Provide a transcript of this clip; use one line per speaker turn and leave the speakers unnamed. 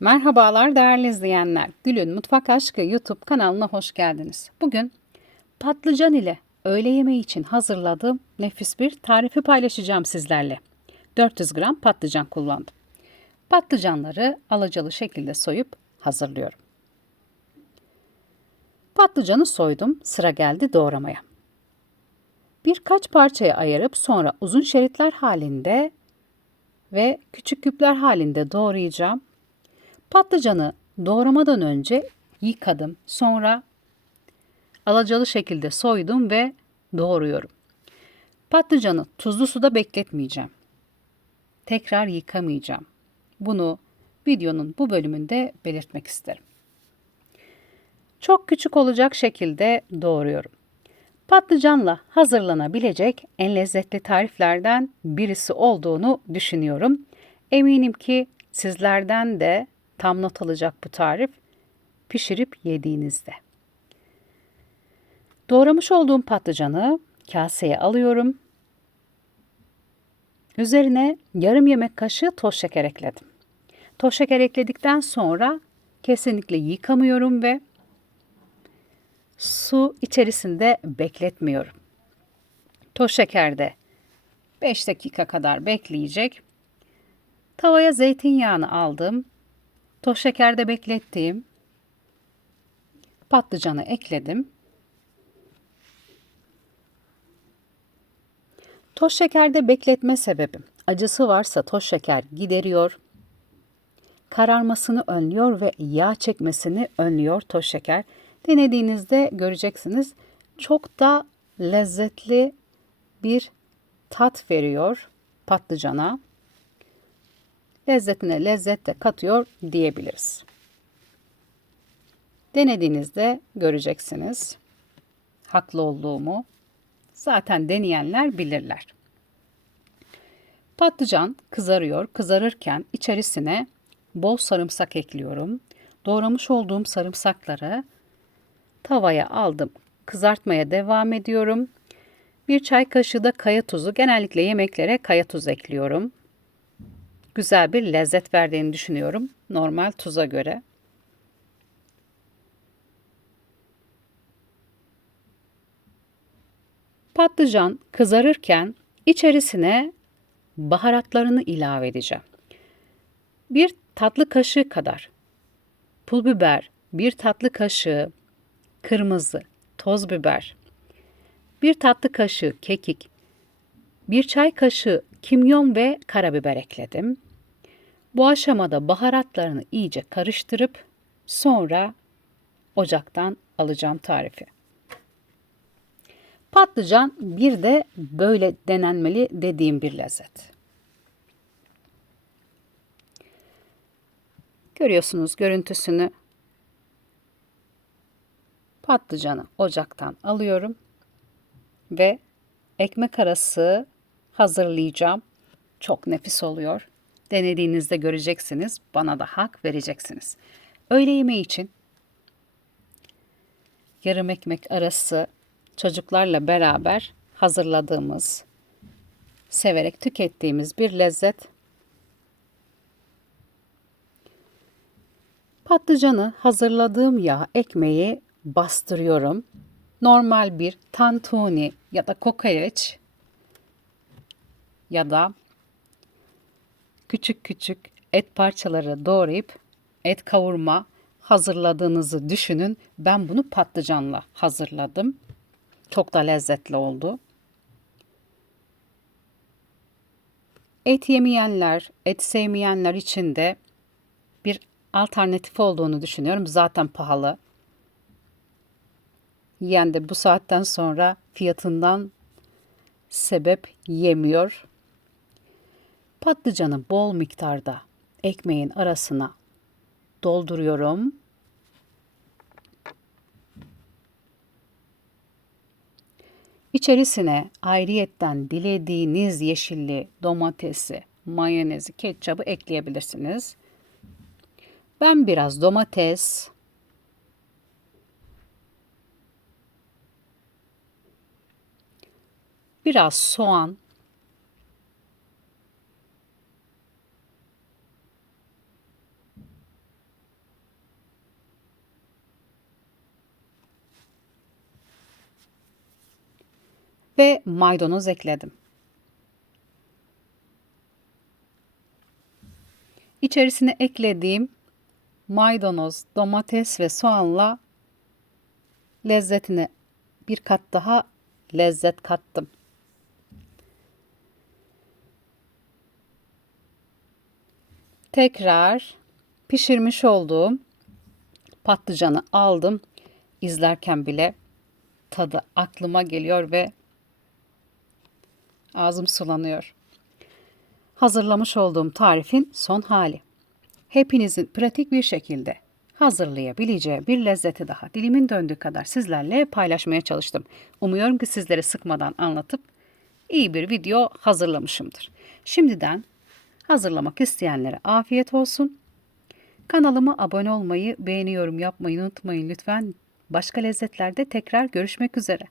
Merhabalar değerli izleyenler. Gül'ün Mutfak Aşkı YouTube kanalına hoş geldiniz. Bugün patlıcan ile öğle yemeği için hazırladığım nefis bir tarifi paylaşacağım sizlerle. 400 gram patlıcan kullandım. Patlıcanları alacalı şekilde soyup hazırlıyorum. Patlıcanı soydum, sıra geldi doğramaya. Birkaç parçaya ayırıp sonra uzun şeritler halinde ve küçük küpler halinde doğrayacağım. Patlıcanı doğramadan önce yıkadım. Sonra alacalı şekilde soydum ve doğruyorum. Patlıcanı tuzlu suda bekletmeyeceğim. Tekrar yıkamayacağım. Bunu videonun bu bölümünde belirtmek isterim. Çok küçük olacak şekilde doğruyorum. Patlıcanla hazırlanabilecek en lezzetli tariflerden birisi olduğunu düşünüyorum. Eminim ki sizlerden de tam not alacak bu tarif pişirip yediğinizde. Doğramış olduğum patlıcanı kaseye alıyorum. Üzerine yarım yemek kaşığı toz şeker ekledim. Toz şeker ekledikten sonra kesinlikle yıkamıyorum ve su içerisinde bekletmiyorum. Toz şekerde 5 dakika kadar bekleyecek. Tavaya zeytinyağını aldım. Toz şekerde beklettiğim patlıcanı ekledim. Toz şekerde bekletme sebebim acısı varsa toz şeker gideriyor, kararmasını önlüyor ve yağ çekmesini önlüyor toz şeker. Denediğinizde göreceksiniz çok da lezzetli bir tat veriyor patlıcana. Lezzetine lezzet de katıyor diyebiliriz. Denediğinizde göreceksiniz haklı olduğumu. Zaten deneyenler bilirler. Patlıcan kızarıyor. Kızarırken içerisine bol sarımsak ekliyorum. Doğramış olduğum sarımsakları tavaya aldım. Kızartmaya devam ediyorum. Bir çay kaşığı da kaya tuzu. Genellikle yemeklere kaya tuz ekliyorum. Güzel bir lezzet verdiğini düşünüyorum normal tuza göre. Patlıcan kızarırken içerisine baharatlarını ilave edeceğim. Bir tatlı kaşığı kadar pul biber, bir tatlı kaşığı kırmızı toz biber, bir tatlı kaşığı kekik, bir çay kaşığı kimyon ve karabiber ekledim. Bu aşamada baharatlarını iyice karıştırıp sonra ocaktan alacağım tarifi. Patlıcan bir de böyle denenmeli dediğim bir lezzet. Görüyorsunuz görüntüsünü. Patlıcanı ocaktan alıyorum ve ekmek arası hazırlayacağım. Çok nefis oluyor. Denediğinizde göreceksiniz. Bana da hak vereceksiniz. Öğle yemeği için yarım ekmek arası çocuklarla beraber hazırladığımız, severek tükettiğimiz bir lezzet. Patlıcanı hazırladığım yağ ekmeği bastırıyorum. Normal bir tantuni ya da kokoreç ya da küçük küçük et parçaları doğrayıp et kavurma hazırladığınızı düşünün. Ben bunu patlıcanla hazırladım. Çok da lezzetli oldu. Et yemeyenler, et sevmeyenler için de bir alternatif olduğunu düşünüyorum. Zaten pahalı. Yiyen de bu saatten sonra fiyatından sebep yemiyor. Patlıcanı bol miktarda ekmeğin arasına dolduruyorum. İçerisine ayrıyetten dilediğiniz yeşilli domatesi, mayonezi, ketçabı ekleyebilirsiniz. Ben biraz domates, biraz soğan, ve maydanoz ekledim. İçerisine eklediğim maydanoz, domates ve soğanla lezzetine bir kat daha lezzet kattım. Tekrar pişirmiş olduğum patlıcanı aldım. İzlerken bile tadı aklıma geliyor ve ağzım sulanıyor. Hazırlamış olduğum tarifin son hali. Hepinizin pratik bir şekilde hazırlayabileceği bir lezzeti daha dilimin döndüğü kadar sizlerle paylaşmaya çalıştım. Umuyorum ki sizlere sıkmadan anlatıp iyi bir video hazırlamışımdır. Şimdiden hazırlamak isteyenlere afiyet olsun. Kanalıma abone olmayı, beğeni yorum yapmayı unutmayın lütfen. Başka lezzetlerde tekrar görüşmek üzere.